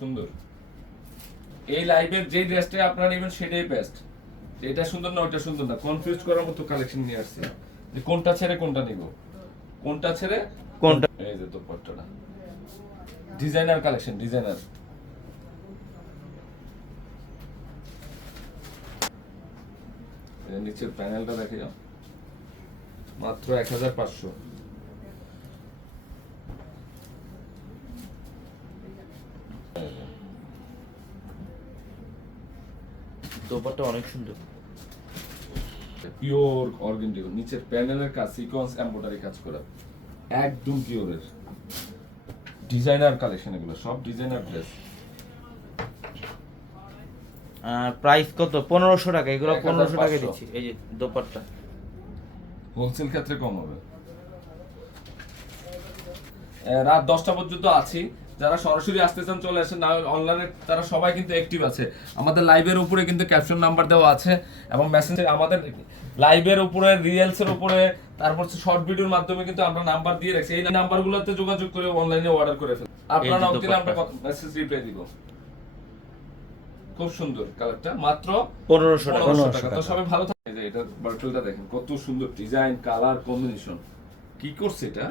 সুন্দর। এই লাইভের যে ড্রেসটা আপনারা নেবেন সেটাই বেস্ট এটা সুন্দর না ওটা সুন্দর না। কনফিউজ করার মতো কালেকশন নিয়ে আসছি। যে কোনটা ছেড়ে কোনটা নিব? কোনটা ছেড়ে? কোনটা? এই যে দোপাট্টাটা ডিজাইনার কালেকশন ডিজাইনার নিচের প্যানেলটা দেখে যাও। মাত্র এক হাজার পাঁচশো। দোপাট্টা অনেক সুন্দর। পিওর অর্গেন্ডি নিচের প্যানেলের কাজ সিকোয়েন্স এমব্রয়ডারি কাজ করা। একদম পিওরের ডিজাইনার কালেকশন এগুলো সব ডিজাইনার ড্রেস প্রাইস কত? পনেরোশো টাকা এগুলো পনেরোশো টাকা। দিচ্ছি এই যে দোপাট্টা। হোলসেল ক্ষেত্রে কম হবে। রাত দশটা পর্যন্ত আছি। যারা সরাসরি আসতে চান চলে আসেন। না অনলাইনে তারা সবাই কিন্তু অ্যাক্টিভ আছে। আমাদের লাইভের উপরে কিন্তু ক্যাপশন নাম্বার দেওয়া আছে এবং মেসেঞ্জে আমাদের লাইভের উপরে রিলস এর উপরে তারপর শর্ট ভিডিওর মাধ্যমে কিন্তু আমরা নাম্বার দিয়ে রাখছি। এই নাম্বারগুলোতে যোগাযোগ করে অনলাইনে অর্ডার করে ফেলুন। আপনারা দিলে আমরা। মেসেজ রিপ্লাই দিব। খুব সুন্দর কালারটা মাত্র পনেরোশো টাকা। তো সবাই ভালো থাকে যে এটা বার্টলটা দেখেন কত সুন্দর ডিজাইন কালার কম্বিনেশন কি করছে এটা?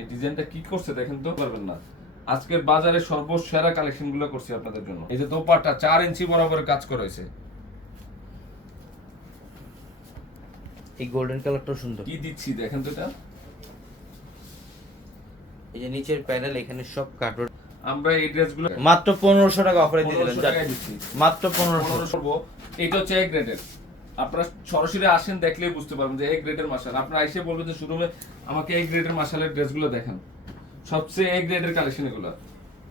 এই ডিজাইনটা কি করছে দেখেন তো? পারবেন না। আজকের বাজারে সর্বসেরা কালেকশনগুলো করছি আপনাদের জন্য। এই যে দোপাট্টা চার ইঞ্চি বরাবর কাজ করা হয়েছে। এই গোল্ডেন কালারটাও সুন্দর। কি দিচ্ছি দেখেন তো এটা? এই যে নিচের প্যানেল এখানে সব কার্টুন আমরা এই ড্রেসগুলো মাত্র পনেরোশো টাকা অফারে দিয়ে দিচ্ছি। মাত্র পনেরোশো। পনেরোশো করব। এটা হচ্ছে এক গ্রেডের আপনারা সরাসরি আসেন দেখলেই বুঝতে পারবেন যে এক গ্রেডের মাসাল আপনারা এসে বলবেন যে শোরুমে আমাকে এক গ্রেডের মাসালের ড্রেসগুলো দেখেন। সবচেয়ে এক গ্রেডের কালেকশন এগুলো।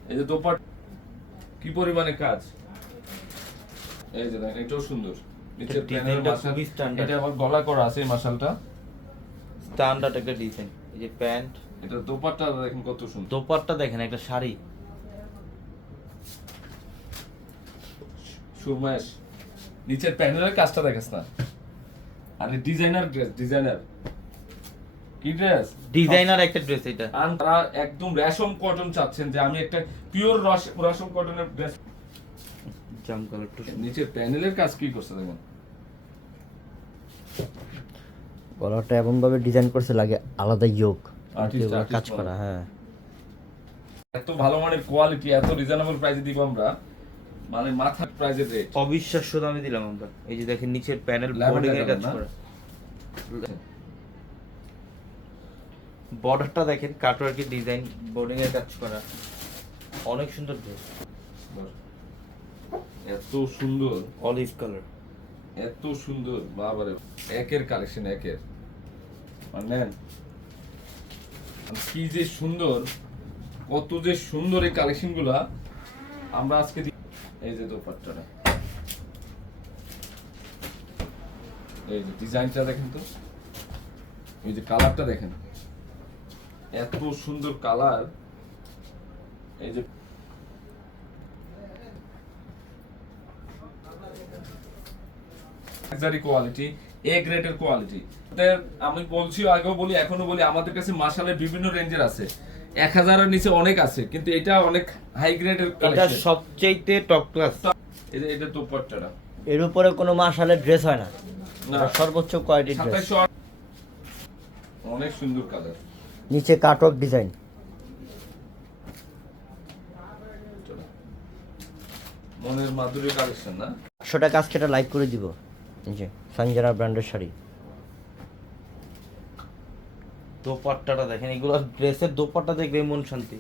এই যে দোপাট কি পরিমাণে কাজ? এই যে দেখেন এটাও সুন্দর। নিচের এটা প্যানেল আবার গলা করা আছে এই মাসালটা স্ট্যান্ডার্ড একটা ডিজাইন এই যে প্যান্ট। এটা দোপাট্টা দেখেন কত সুন্দর। দোপাট্টা দেখেন একটা শাড়ি। সুরমাস নিচের প্যানেলের কাজটা দেখাস না। আরে ডিজাইনার ড্রেস ডিজাইনার। কি ড্রেস ডিজাইনার একটা ড্রেস এটা। আর তারা একদম রেশম কটন চাচ্ছেন যে আমি একটা পিওর রেশম কটনের ড্রেস জাম কালারটা নিচের প্যানেলের কাজ কি করছে দেখেন। গলাটা এমন ভাবে ডিজাইন করছে লাগে আলাদা যোগ কাজ করা হ্যাঁ। এত ভালো মানের কোয়ালিটি এত রিজনেবল প্রাইসে দিব আমরা। মানে মাথা প্রাইজের রেট অবিশ্বাস্য দামে দিলাম আমরা। এই যে দেখেন নিচের প্যানেল বোর্ডিং এর কাজ করা। বর্ডারটা দেখেন কাটওয়ার্কের ডিজাইন বোর্ডিং এর কাজ করা। অনেক সুন্দর ড্রেস এত সুন্দর। অলিভ কালার এত সুন্দর বাবারে। একের কালেকশন একের। মানে কি যে সুন্দর কত যে সুন্দর এই কালেকশনগুলা। আমরা আজকে এই যে দোপাট্টাটা। এই যে ডিজাইনটা দেখেন তো। এই যে কালারটা দেখেন। এত সুন্দর কালার। এই যে লাক্সারি কোয়ালিটি এ গ্রেডের কোয়ালিটি আমি বলছি, আগেও বলি এখনও বলি, আমাদের কাছে মাসালের বিভিন্ন রেঞ্জের আছে। এক হাজারের নিচে অনেক আছে কিন্তু এটা অনেক হাই গ্রেডের এটা সবচাইতে টপ ক্লাস এই যে এটা দোপাট্টাটা। এর উপরে কোনো ড্রেস হয় না। না। সর্বোচ্চ কোয়ালিটির ড্রেস অনেক সুন্দর কালার নিচে কাটওয়ার্ক ডিজাইন মনের মাধুরী কালেকশন না? একশো টাকা আজকে এটা লাইক করে দিব। এই যে সঞ্জনা ব্র্যান্ডের শাড়ি। দোপাট্টাটা দেখেন এগুলো ড্রেসের দোপাট্টা দেখলে মন শান্তি।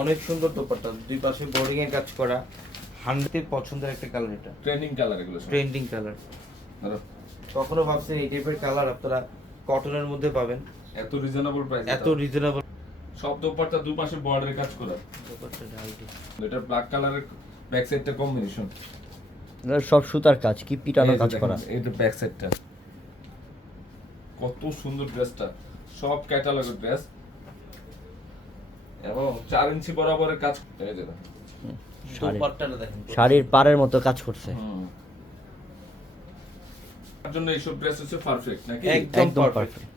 অনেক সুন্দর দোপাট্টা দুই পাশে বোর্ডিং এর কাজ করা হান্ড্রেড পছন্দের একটা কালার এটা। ট্রেন্ডিং কালার এগুলো ট্রেন্ডিং কালার কখনো ভাবছেন এই টাইপের কালার আপনারা কটনের মধ্যে পাবেন। এত রিজনেবল প্রাইস এত রিজনেবল সব দোপাট্টা দুই পাশে বর্ডারের কাজ করা। এটা ব্ল্যাক কালারের ব্যাক সাইডটা কম্বিনেশন সব সুতার কাজ কি পিটানো কাজ করা। এটা ব্যাক সাইডটা কত সুন্দর ড্রেসটা সব ক্যাটালগের ড্রেস এবং চার ইঞ্চি বরাবরের কাজ এই যে শাড়ির পাড়ের মতো কাজ করছে। তার জন্য এইসব ড্রেস হচ্ছে পারফেক্ট নাকি? একদম পারফেক্ট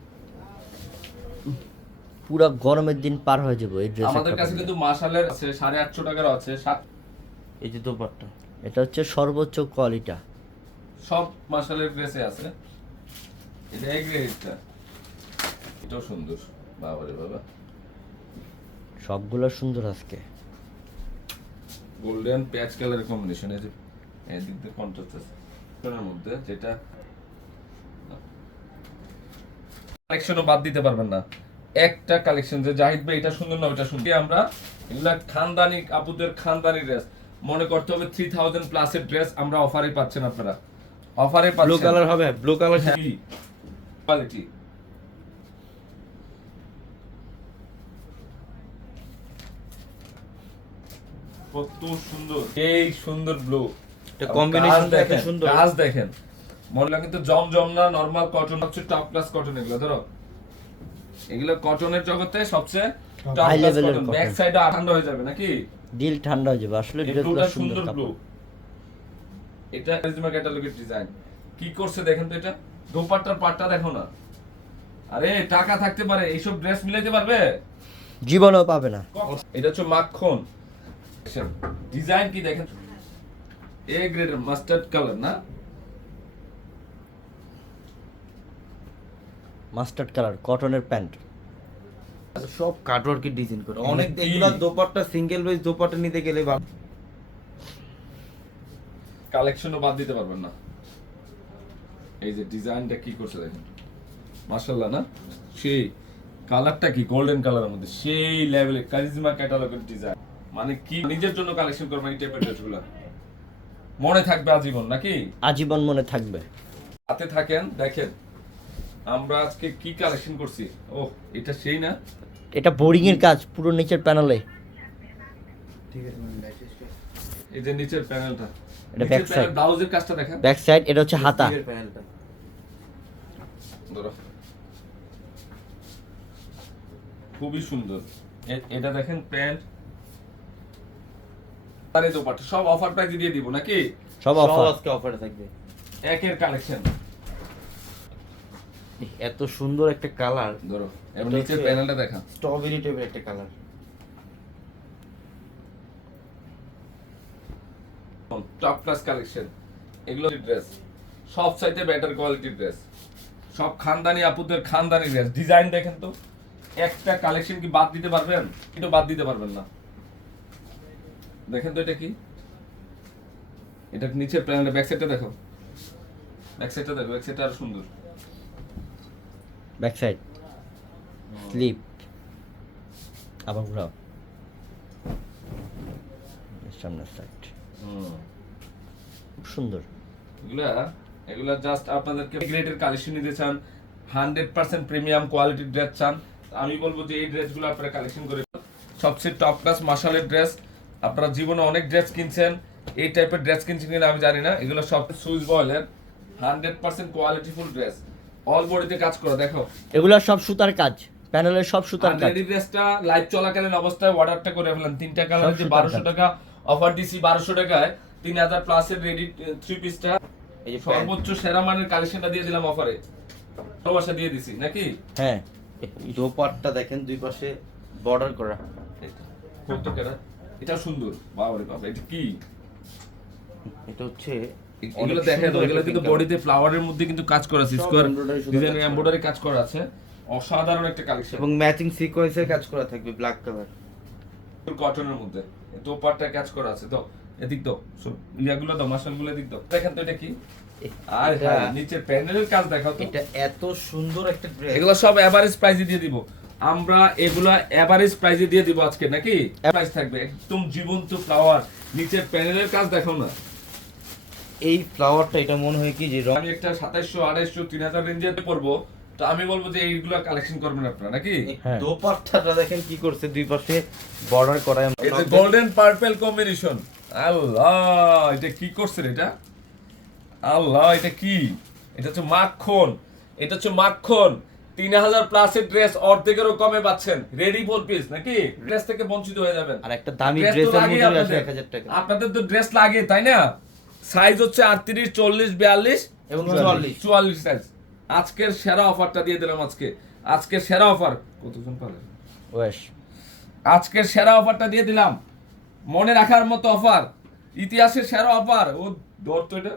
পুরো গরমের দিন পার হয়ে যাব এই ড্রেস আমাদের কাছে কিন্তু মার্শালের আছে সাড়ে আটশো টাকার আছে সাত এই যে দোপাট্টা। এটা হচ্ছে সর্বোচ্চ কোয়ালিটা সব মার্শালের ড্রেসে আছে। এটা এই গ্রেডটা এটাও সুন্দর বাবারে বাবা। সবগুলো সুন্দর আজকে। গোল্ডেন প্যাচ কালারের কম্বিনেশন এই যে এদিক দিয়ে কন্ট্রাস্ট আছে। এর মধ্যে যেটা কালেকশনও বাদ দিতে পারবেন না। একটা কালেকশন যে জাহিদ ভাই এটা সুন্দর না ওটা সুন্দর আমরা। এগুলা খানদানি আপুদের খানদানি ড্রেস মনে করতে হবে থ্রি থাউজেন্ড প্লাসের ড্রেস আমরা অফারে পাচ্ছেন আপনারা। অফারে ব্লু কালার হবে ব্লু কালার কোয়ালিটি কত সুন্দর। এই সুন্দর ব্লু এটা এত দেখেন সুন্দর। কাজ দেখেন। মনে কিন্তু জমজম না নরমাল কটন হচ্ছে টপ ক্লাস কটন এগুলো ধরো। এগুলো কটনের জগতে সবচেয়ে টপ ক্লাস কটন ব্যাক সাইডে ঠান্ডা হয়ে যাবে নাকি? দিল ঠান্ডা হয়ে যাবে। আসলে সুন্দর ব্লু এটা কারিজমা ক্যাটালগের ডিজাইন কি করছে দেখেন তো এটা? দোপাট্টার পাটটা দেখো না। আরে টাকা থাকতে পারে এইসব ড্রেস মিলাইতে পারবে? জীবনেও পাবে না। এটা হচ্ছে মাখন। ডিজাইন কি দেখেন? এ গ্রেডের মাস্টার্ড কালার না? মাস্টার্ড কালার কটনের প্যান্ট সব ডিজাইন করে। অনেক কি? এগুলো দোপাট্টা সিঙ্গেল ওয়েজ দোপাট্টা নিতে গেলে বা কালেকশনও বাদ দিতে পারবেন না। এই যে ডিজাইনটা কি করছে দেখেন? মাশাআল্লাহ না? সেই কালারটা কি? গোল্ডেন কালারের মধ্যে সেই লেভেলে কারিজমা ক্যাটালগের ডিজাইন মানে কি নিজের জন্য কালেকশন করবেন এই টাইপের ড্রেসগুলো মনে থাকবে আজীবন নাকি? আজীবন মনে থাকবে। হাতে থাকেন দেখেন আমরা আজকে কি কালেকশন করছি? ওহ এটা সেই না? এটা বোরিং এর কাজ পুরো নিচের প্যানেলে এই যে নিচের প্যানেলটা এটা back side। ব্লাউজের কাজটা দেখেন। ব্যাক সাইড এটা হচ্ছে হাতা। প্যানেলটা ধরো। খুবই সুন্দর। এটা দেখেন প্যান্ট। আরে দোপাট্টা। সব অফার প্রাইসে দিয়ে দিব নাকি? সব সব অফার আজকে অফারে থাকবে। একের কালেকশন এত সুন্দর একটা কালার ধরো এবং নিচের প্যানেলটা দেখা স্ট্রবেরি টাইপের একটা কালার টপ ক্লাস কালেকশন এগুলো ড্রেস সব চাইতে বেটার কোয়ালিটির ড্রেস সব খানদানি আপুদের খানদানি ড্রেস ডিজাইন দেখেন তো। একটা কালেকশন কি বাদ দিতে পারবেন? কিন্তু বাদ দিতে পারবেন না। দেখেন তো এটা কি? এটা নিচের প্যানেলটা ব্যাক সাইডটা দেখো। ব্যাক সাইডটা দেখো ব্যাক সাইডটা আরও সুন্দর। ব্যাক সাইড স্লিপ আবার ঘুরাও। সামনের সাইড খুব সুন্দর। এগুলা এগুলা জাস্ট আপনাদেরকে গ্রেডের কালেকশন নিতে চান হান্ড্রেড পার্সেন্ট প্রিমিয়াম কোয়ালিটির ড্রেস চান আমি বলব যে এই ড্রেসগুলো আপনারা কালেকশন করে সবচেয়ে টপ ক্লাস মাসালের ড্রেস আপনারা জীবনে অনেক ড্রেস কিনছেন এই টাইপের ড্রেস কিনছেন কিনা আমি জানি না এগুলো সব সুইচ বয়েলের হান্ড্রেড পার্সেন্ট কোয়ালিটিফুল ড্রেস অল বডিতে কাজ করা দেখো। এগুলো সব সুতার কাজ প্যানেলের সব সুতার কাজ। রেডি ড্রেসটা লাইভ চলাকালীন অবস্থায় অর্ডারটা করে ফেলেন তিনটা কালার যে বারোশো টাকা অফার দিছি বারোশো টাকায় তিন হাজার প্লাসের রেডি থ্রি পিসটা এই যে সর্বোচ্চ সেরা মানের কালেকশনটা দিয়ে দিলাম অফারে ভালোবাসা দিয়ে দিছি নাকি? হ্যাঁ। দোপাট্টা দেখেন দুই পাশে বর্ডার করা। এটা কত কেনা এটা সুন্দর। বাবারে বাবা এটা কি? এটা হচ্ছে এগুলো দেখেন সুন্দর এগুলো কিন্তু বডিতে ফ্লাওয়ারের মধ্যে কিন্তু কাজ করা আছে স্কোয়ার ডিজাইন এমব্রয়ডারি কাজ করা। আছে। অসাধারণ একটা কালেকশন এবং ম্যাচিং সিকোয়েন্সের কাজ করা থাকবে ব্ল্যাক কালার কটনের মধ্যে। তোপারটা কাজ করা আছে তো এদিক তো সব ইয়াগুলো তো মাসালগুলো এদিক তো দেখেন তো এটা কি? আর হ্যাঁ নিচের প্যানেলের কাজ দেখাও তো। এটা এত সুন্দর একটা ড্রেস এগুলো সব এভারেজ প্রাইসে দিয়ে দিব। আমরা এগুলা এভারেজ প্রাইসে দিয়ে দিব আজকে নাকি? প্রাইস থাকবে একদম জীবন্ত ফ্লাওয়ার নিচের প্যানেলের কাজ দেখো না। এই ফ্লাওয়ারটা এটা মনে হয় কি যে আমি একটা সাতাইশশো আড়াইশো তিন হাজার রেঞ্জে পড়ব তো আমি বলব যে এইগুলো কালেকশন করবেন আপনারা নাকি। দোপাট্টাটা দেখেন কি করছে দুই পাশে বর্ডার করা এই যে গোল্ডেন পার্পল কম্বিনেশন আল্লাহ এটা কি করছে এটা? আল্লাহ এটা কি? এটা হচ্ছে মাখন। এটা হচ্ছে মাখন। তিন হাজার প্লাসের ড্রেস অর্ধেকেরও কমে পাচ্ছেন। রেডি ফোর পিস নাকি? ড্রেস থেকে বঞ্চিত হয়ে যাবেন। আর একটা দামি আছে আপনাদের। টাকা। আপনাদের তো ড্রেস লাগে তাই না? সাইজ হচ্ছে আটত্রিশ চল্লিশ বিয়াল্লিশ। এবং চুয়াল্লিশ। চুয়াল্লিশ সাইজ আজকের সেরা অফারটা দিয়ে দিলাম আজকে। আজকের সেরা অফার কতজন ওয়েশ। আজকের সেরা অফারটা দিয়ে দিলাম। মনে রাখার মতো অফার ইতিহাসের সেরা অফার ও এটা।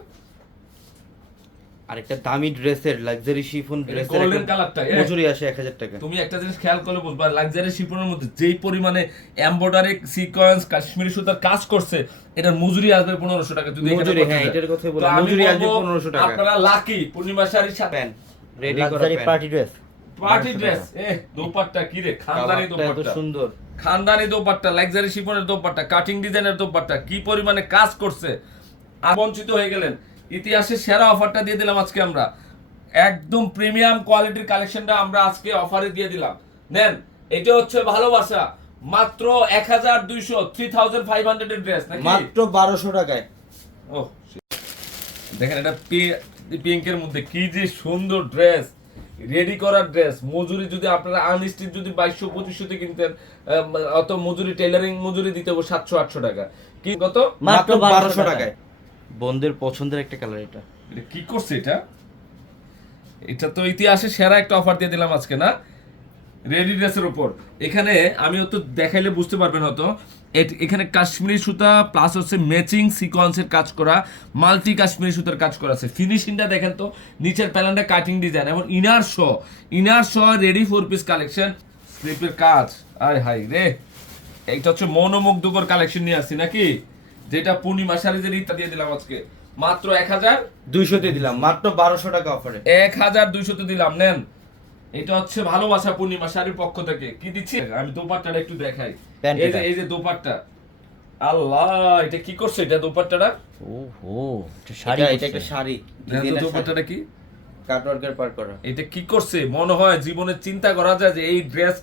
আর একটা দামি ড্রেসের লাক্সারি শিফন ড্রেসের colourটা, এ। মজুরি আসে এক হাজার টাকা। তুমি একটা জিনিস খেয়াল করলে বুঝবা লাক্সারি শিপনের মধ্যে যেই পরিমাণে এমব্রয়ডারি সিকোয়েন্স কাশ্মীরি সুতার কাজ করছে এটার মজুরি আসবে পনেরোশো টাকা যদি মজুরি, হ্যাঁ, এটার কথাই। আমি মজুরি আসবে 1500 টাকা। আপনারা লাকি পূর্ণিমা শাড়ির সাথে রেডি করা luxury party dress party dress এ দোপাট্টা কি রে খানদানি কালারটা এত দোপাট্টা। সুন্দর। খানদানি দোপাট্টা লাক্সারি শিপনের দোপাট্টা কাটিং ডিজাইনের দোপাট্টা কি পরিমাণে কাজ করছে। আর বঞ্চিত হয়ে গেলেন। ইতিহাসের সেরা অফারটা দিয়ে দিলাম আজকে আমরা। একদম প্রিমিয়াম কোয়ালিটির কালেকশনটা আমরা আজকে অফারে দিয়ে দিলাম। নেন এটা হচ্ছে ভালোবাসা। মাত্র এক হাজার দুইশো three thousand five hundred dress নাকি? মাত্র বারোশো টাকায়। ও দেখেন এটা পিঙ্কের মধ্যে কি যে সুন্দর ড্রেস রেডি করার ড্রেস মজুরি যদি আপনারা আনস্টিচ যদি বাইশশো পঁচিশশোতে কিনতেন আহ, অত মজুরি টেলারিং মজুরি দিতে হবে সাতশো আটশো টাকা। কি কত? মাত্র মাত্র 1200 বারোশো টাকায়। বন্ধের পছন্দের একটা কালার এটা। এটা কি করছে এটা? এটা তো ইতিহাসে সেরা একটা অফার দিয়ে দিলাম আজকে, না? রেডি ড্রেসের উপর। এখানে আমি হয়তো দেখাইলে বুঝতে পারবেন হয়তো। এট- এখানে কাশ্মীরি সুতা প্লাস হচ্ছে ম্যাচিং সিকোয়েন্সের কাজ করা, মাল্টি কাশ্মীরি সুতার কাজ করা আছে। ফিনিশিংটা দেখেন তো, নিচের প্যানেলটা কাটিং ডিজাইন এবং ইনার শ ইনার শ রেডি ফোর পিস কালেকশন স্লিপের কাজ। আয় হাই রে। এইটা হচ্ছে মনোমুগ্ধকর কালেকশন নিয়ে আসছি, নাকি? যেটা পূর্ণিমা শাড়িদের ইত্যাদি দিয়ে দিলাম আজকে মাত্র এক হাজার দুইশোতে দিলাম মাত্র বারোশো টাকা অফারে এক হাজার দুইশোতে দিলাম নেন। এটা হচ্ছে ভালোবাসা পূর্ণিমা শাড়ির পক্ষ থেকে। কি দিচ্ছি? আমি দোপাট্টাটা একটু দেখাই। এই যে এই যে দোপাট্টা। আল্লাহ এটা কি করছে এটা দোপাট্টাটা? ওহো এটা শাড়ি এটা একটা শাড়ি। তো দোপাট্টাটা কি? কাটওয়ার্কের পার করা। এটা কি করছে? মনে হয় জীবনে চিন্তা করা যায় যে এই ড্রেস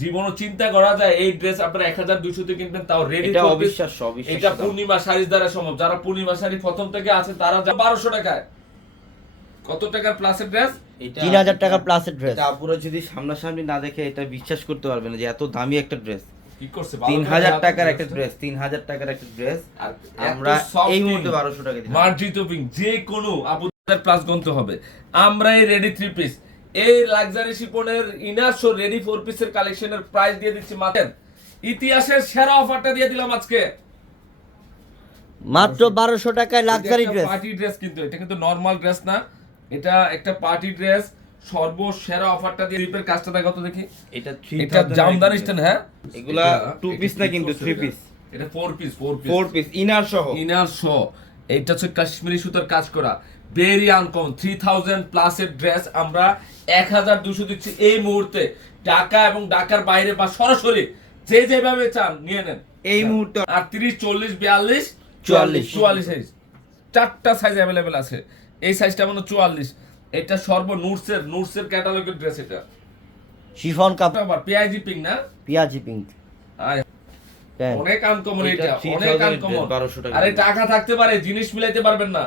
জীবনে চিন্তা করা যায় এই ড্রেস আপনারা এক হাজার দুইশোতে কিনবেন তাও রেডি এটা অবিশ্বাস্য এটা পূর্ণিমা শাড়ির দ্বারা সম্ভব। যারা পূর্ণিমা শাড়ি প্রথম থেকে আছে তারা বারোশো টাকায়। কত টাকার প্লাসের ড্রেস তিন হাজার টাকা প্লাসের ড্রেস আপুরা যদি সামনাসামনি না দেখে এটা বিশ্বাস করতে পারবে না যে এত দামি একটা ড্রেস করছে? তিন হাজার টাকার একটা ড্রেস তিন হাজার টাকার একটা ড্রেস আমরা এই মুহূর্তে বারোশো টাকা মার্জিত পিং যে কোনো আপুদের প্লাস গন্তে হবে। আমরা এই রেডি থ্রি পিস এই লাক্সারি শিপনের ইনার রেডি ফোর পিসের কালেকশনের প্রাইস দিয়ে দিচ্ছি মাত্র। ইতিহাসের সেরা অফারটা দিয়ে দিলাম আজকে। মাত্র বারোশো টাকায় লাক্সারি ড্রেস পার্টি ড্রেস কিন্তু এটা কিন্তু নরমাল ড্রেস না। এটা একটা পার্টি ড্রেস সর্বসেরা অফারটা দিয়ে রিপের কাজটা দেখো তো দেখি। এটা থ্রি এটা জামদানি স্ট্যান্ড হ্যাঁ? এগুলা এটা- এটা piece না কিন্তু করছে three এটা? Four piece four piece four piece inner সহ ইনার শো এইটা হচ্ছে কাশ্মীরি সুতার কাজ করা। ভেরি আনকমন থ্রি থাউজেন্ড প্লাসের ড্রেস আমরা এক হাজার দুশো দিচ্ছি এই মুহূর্তে। ঢাকা এবং ঢাকার বাইরে বা সরাসরি যে যেভাবে চান নিয়ে নেন। এই মুহূর্তে আর তিরিশ চল্লিশ বিয়াল্লিশ চুয়াল্লিশ। চুয়াল্লিশ সাইজ চারটা সাইজ অ্যাভেলেবেল আছে। এই সাইজটা মানে চুয়াল্লিশ। এটা সর্ব নুটসের নুটসের ক্যাটালগের ড্রেস এটা। শিফন কাপ আবার পিআইজি পিং না? পিয়াজি পিঙ্ক অনেক আনকমন এটা এটা 3000 অনেক আনকমন 1200 আরে টাকা থাকতে পারে জিনিস মিলাইতে পারবেন না।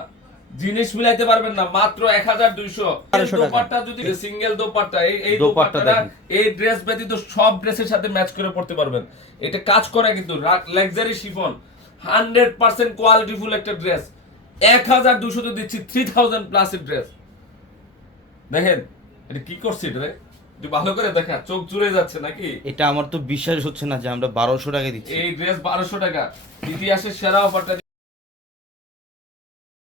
জিনিস মিলাইতে পারবেন না মাত্র এক হাজার দুইশো। 1200 দোপাট্টা যদি সিঙ্গেল দোপাট্টা এই দোপাট্টাটা এই ড্রেস ব্যতীত সব ড্রেসের সাথে ম্যাচ করে পড়তে পারবেন। এটা কাজ করে কিন্তু লাক্সারি শিফন হান্ড্রেড পার্সেন্ট কোয়ালিটিফুল একটা ড্রেস এক হাজার দুশোতে দিচ্ছি থ্রি থাউজেন্ড প্লাসের ড্রেস দেখেন এটা কি করছি এটা ভালো করে দেখা চোখ জুড়ে যাচ্ছে নাকি? এটা আমার তো বিশ্বাস হচ্ছে না যে আমরা বারোশো টাকা দিচ্ছি। এই ড্রেস বারোশো টাকা। ইতিহাসের সেরা অফারটা